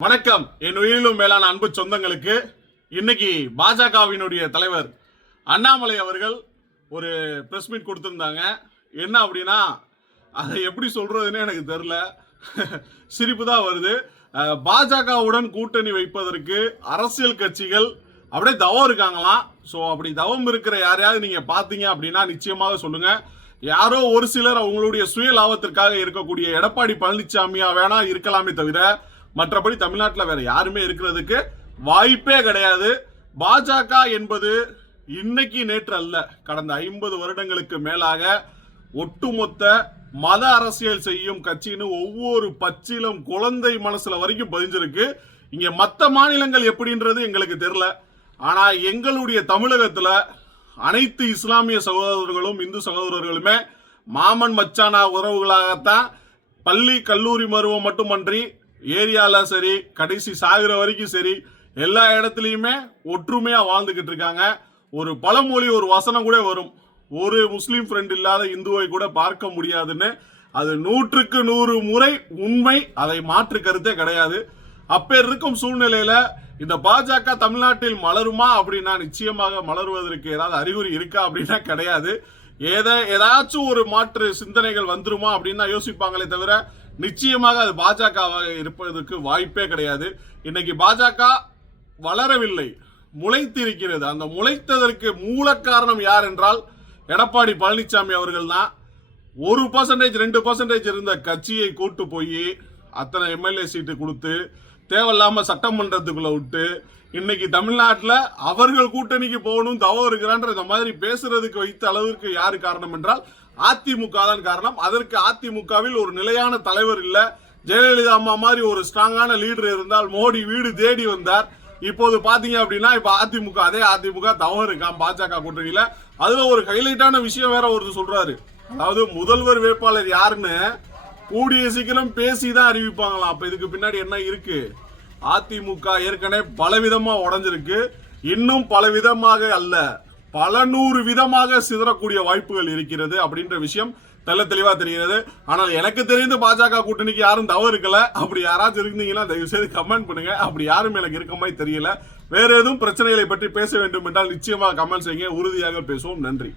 வணக்கம். என் உயிரிலும் மேலான அன்பு சொந்தங்களுக்கு இன்னைக்கு பாஜகவினுடைய தலைவர் அண்ணாமலை அவர்கள் ஒரு ப்ரெஸ் மீட் கொடுத்துருந்தாங்க. என்ன அப்படின்னா அதை எப்படி சொல்கிறதுன்னு எனக்கு தெரில சிரிப்பு தான் வருது. பாஜகவுடன் கூட்டணி வைப்பதற்கு அரசியல் கட்சிகள் அப்படியே தவம் இருக்காங்களாம் ஸோ அப்படி தவம் இருக்கிற யாரையாவது நீங்கள் பார்த்தீங்க அப்படின்னா நிச்சயமாக சொல்லுங்கள் யாரோ ஒரு சிலர் அவங்களுடைய சுய லாபத்திற்காக இருக்கக்கூடிய எடப்பாடி பழனிசாமியா வேணா இருக்கலாமே தவிர மற்றபடி தமிழ்நாட்டில் வேற யாருமே இருக்கிறதுக்கு வாய்ப்பே கிடையாது. பாஜக என்பது இன்னைக்கு நேற்று அல்ல கடந்த ஐம்பது வருடங்களுக்கு மேலாக ஒட்டுமொத்த மத அரசியல் செய்யும் கட்சின்னு ஒவ்வொரு பச்சிலும் குழந்தை மனசுல வரைக்கும் பதிஞ்சிருக்கு. இங்க மற்ற மாநிலங்கள் எப்படின்றது எங்களுக்கு தெரியல. ஆனா எங்களுடைய தமிழகத்துல அனைத்து இஸ்லாமிய சகோதரர்களும் இந்து சகோதரர்களுமே மாமன் மச்சானா உறவுகளாகத்தான் பள்ளி கல்லூரி மருவம் மட்டுமன்றி ஏரியால சரி கடைசி சாகிற வரைக்கும் சரி எல்லா இடத்துலையுமே ஒற்றுமையா வாழ்ந்துகிட்டு இருக்காங்க. ஒரு பழமொழி ஒரு வசனம் கூட வரும். ஒரு முஸ்லீம் ஃப்ரெண்ட் இல்லாத இந்துவை கூட பார்க்க முடியாதுன்னு. அது நூற்றுக்கு நூறு முறை உண்மை அதை மாற்று கருத்தே கிடையாது. அப்பேர் இருக்கும் சூழ்நிலையில இந்த பாஜக தமிழ்நாட்டில் மலருமா அப்படின்னா நிச்சயமாக மலருவதற்கு ஏதாவது அறிகுறி இருக்கா அப்படின்னா கிடையாது. ஏதா ஏதாச்சும் ஒரு மாற்று சிந்தனைகள் வந்துருமா அப்படின்னு தான் யோசிப்பாங்களே தவிர நிச்சயமாக அது பாஜகவாக இருப்பதற்கு வாய்ப்பே கிடையாது. இன்னைக்கு பாஜக வளரவில்லை முளைத்திருக்கிறது. அந்த முளைத்ததற்கு மூல காரணம் யார் என்றால் எடப்பாடி பழனிசாமி அவர்கள் தான் ஒரு பர்சன்டேஜ் ரெண்டு பர்சன்டேஜ் இருந்த கட்சியை கூட்டு போய் அத்தனை எம்எல்ஏ சீட்டு கொடுத்து தேவையில்லாமல் சட்டமன்றத்துக்குள்ள விட்டு இன்னைக்கு தமிழ்நாட்டில் அவர்கள் கூட்டணிக்கு போகணும் தவம் இருக்கிறான்ற இந்த மாதிரி பேசுறதுக்கு வைத்த அளவிற்கு யாரு காரணம் என்றால் அதிமுக தான் காரணம். அதற்கு அதிமுகவில் ஒரு நிலையான தலைவர் இல்லை. ஜெயலலிதா அம்மா மாதிரி ஒரு ஸ்ட்ராங்கான லீடர் இருந்தால் மோடி வீடு தேடி வந்தார். இப்போது பாத்தீங்க அப்படின்னா இப்ப அதிமுக அதே அதிமுக தவம் இருக்கான் பாஜக கூட்டணியில. அதுல ஒரு ஹைலைட்டான விஷயம் வேற ஒருத்தர் சொல்றாரு. அதாவது முதல்வர் வேட்பாளர் யாருன்னு கூடிய சீக்கிரம் பேசி தான் அறிவிப்பாங்களாம். அப்ப இதுக்கு பின்னாடி என்ன இருக்கு? அதிமுக ஏற்கனவே பலவிதமாக உடைஞ்சிருக்கு. இன்னும் பலவிதமாக அல்ல. பல நூறு விதமாக சிதறக்கூடிய வாய்ப்புகள் இருக்கிறது அப்படின்ற விஷயம் தெல்ல தெளிவா தெரிகிறது. ஆனால் எனக்கு தெரிந்து பாஜக கூட்டணிக்கு யாரும் தவறு இருக்கல. அப்படி யாராச்சும் இருந்தீங்கன்னா தயவு செய்து கமெண்ட் பண்ணுங்க. அப்படி யாரும் எனக்கு இருக்க மாதிரி தெரியல. வேற எதுவும் பிரச்சனைகளை பற்றி பேச வேண்டும் என்றால் நிச்சயமாக கமெண்ட் செய்யுங்க. உறுதியாக பேசுவோம். நன்றி.